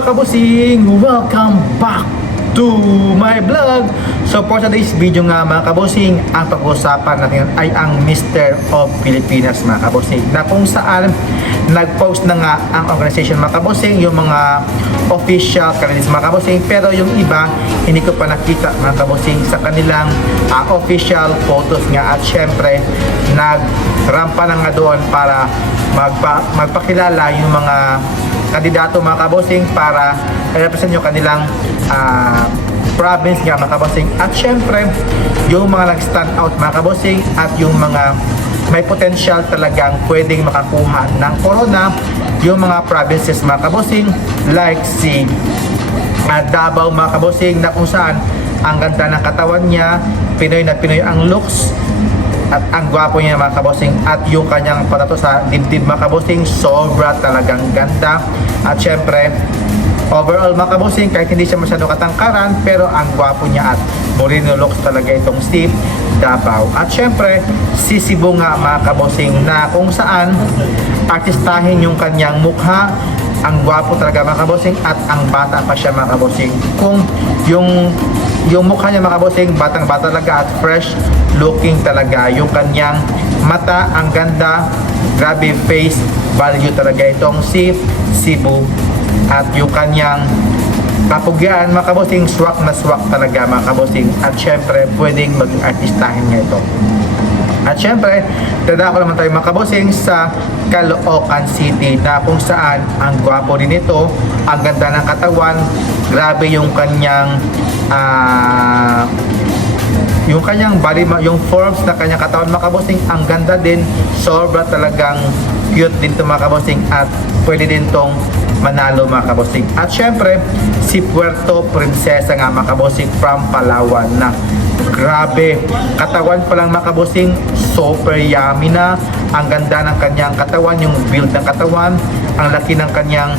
mga kabusing! Welcome back to my vlog! So for today's video nga mga kabusing, ang pag-uusapan natin ay ang Mr. of Pilipinas mga kabusing na kung saan nag-post na nga ang organization mga kabusing, yung mga official candidates mga kabusing pero yung iba hindi ko pa nakita mga kabusing sa kanilang ah, official photos nga at syempre nagrampa na nga doon para magpa, magpakilala yung mga kandidato mga kabosing para i-represent yung kanilang ah, province nga mga kabosing at syempre yung mga nag-stand out mga kabosing at yung mga may potential talagang pwedeng makakuha ng corona yung mga provinces mga kabosing like si uh, Davao mga kabosing na kung saan ang ganda ng katawan niya Pinoy na Pinoy ang looks at ang gwapo niya mga kabosing at yung kanyang patato sa dibdib mga kabosing sobra talagang ganda. At syempre overall mga kabosing kahit hindi siya masyado katangkaran pero ang gwapo niya at moreno looks talaga itong Steve Davao. At syempre si Cebu nga mga kabosing na kung saan artistahin yung kanyang mukha. Ang gwapo talaga mga kabosing at ang bata pa siya mga kabosing kung yung yung mukha niya mga kabosing batang bata talaga at fresh looking talaga. Yung kanyang mata ang ganda. Grabe face value talaga itong si Cebu. At yung kanyang kapugyan mga kabosing swak na swak talaga mga kabosing at syempre pwedeng maging artistahin niya ito at syempre, dadako naman tayo mga kabosing sa Caloocan City na kung saan ang gwapo din ito, ang ganda ng katawan, grabe yung kanyang ah, yung kanyang body, yung forms na kanyang katawan mga kabosing, ang ganda din, sobra talagang cute din to mga at pwede din tong manalo mga kabosing. At syempre, si Puerto Princesa nga mga kabosing from Palawan na grabe, katawan pa lang mga kabosing, super yummy na, ang ganda ng kanyang katawan, yung build ng katawan, ang laki ng kanyang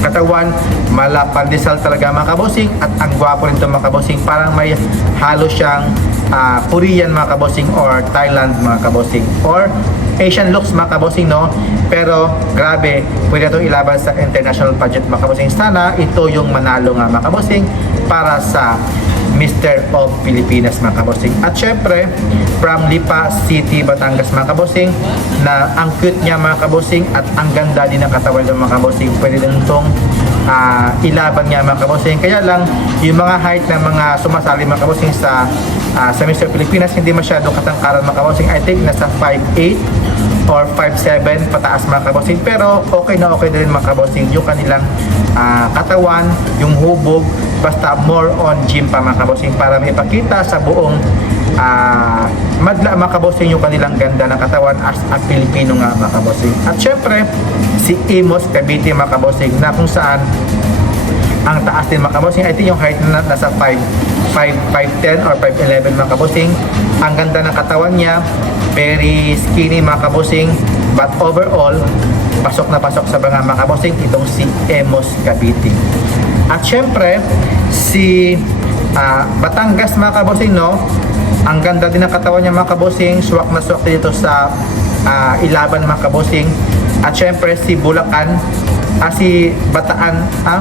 katawan, malapandesal talaga mga kabosing at ang gwapo rin ito mga kabosing parang may halo siyang ah, Korean mga kabosing or Thailand mga kabosing or Asian looks mga kabosing no? Pero grabe pwede itong ilaban sa international pageant mga kabosing sana ito yung manalo nga mga kabosing para sa Mr. of Pilipinas mga kabosing. At syempre, from Lipa City, Batangas mga kabosing, na ang cute niya mga kabosing at ang ganda din ng katawan ng mga kabosing. Pwede din itong ah, ilaban niya mga kabosing. Kaya lang, yung mga height ng mga sumasali mga kabosing sa ah, sa Mr. Pilipinas, hindi masyado katangkaran mga kabosing. I think nasa 5'8 or 5'7 pataas mga kabosing pero okay na okay na rin mga kabosing yung kanilang ah, katawan, yung hubog basta more on gym pa mga kabosing para may sa buong ah, madla mga kabosing yung kanilang ganda ng katawan as a Pilipino nga mga kabosing at syempre si Amos Cavite mga kabosing na kung saan ang taas din mga kabosing I think yung height na nasa 5 5 5'10 or 5'11 mga kabosing ang ganda ng katawan niya. Very skinny mga kabosing but overall pasok na pasok sa mga mga kabosing itong si Emos Cavite. At syempre si ah, Batangas mga kabosing no? Ang ganda din ng katawan niya mga kabosing swak na swak dito sa ah, ilaban mga kabosing at syempre si Bulacan. Ah, si Bataan ah,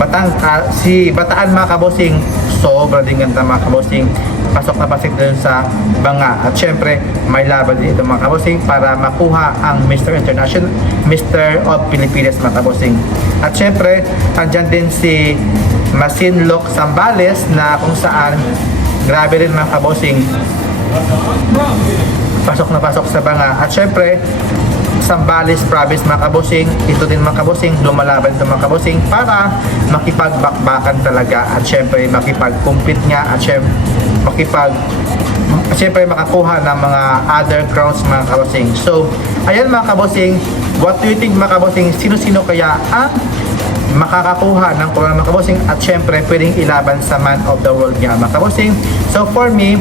Batang, ah, si Bataan mga kabosing, sobra din ganda mga kabosing. Pasok na pasok din sa banga. At syempre, may laban din ito mga kabosing para makuha ang Mr. International, Mr. of Pilipinas mga kabosing. At syempre, andyan din si Masinloc Sambales na kung saan grabe rin mga kabosing pasok na pasok sa banga. At syempre, Sambales Province mga kabosing, ito din mga kabosing, lumalaban ito mga kabosing para makipagbakbakan talaga at syempre makipag-compete nga at syempre makipag syempre makakuha ng mga other crowns mga kabosing. So, ayan mga kabosing, what do you think mga kabosing, sino-sino kaya ang makakakuha ng corona mga kabosing at syempre pwedeng ilaban sa man of the world nga mga kabosing. So for me,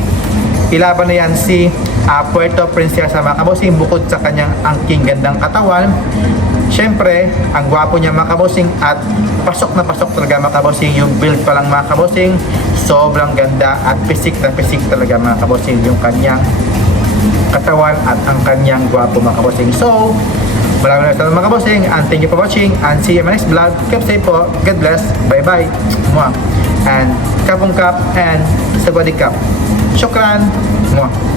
ilaban na yan si ah, Puerto Princesa mga kabosing bukod sa kanyang angking gandang katawan. Syempre, ang gwapo niya mga kabosing at pasok na pasok talaga mga kabosing yung build pa lang mga kabosing sobrang ganda at pisik na pisik talaga mga kabosing yung kanyang katawan at ang kanyang gwapo mga kabosing. So, Maraming salamat mga kabossing and thank you for watching and see you in my next vlog. Keep safe po. God bless. Bye bye. And kapong kap and sabadi kap. Shukran. Mwah.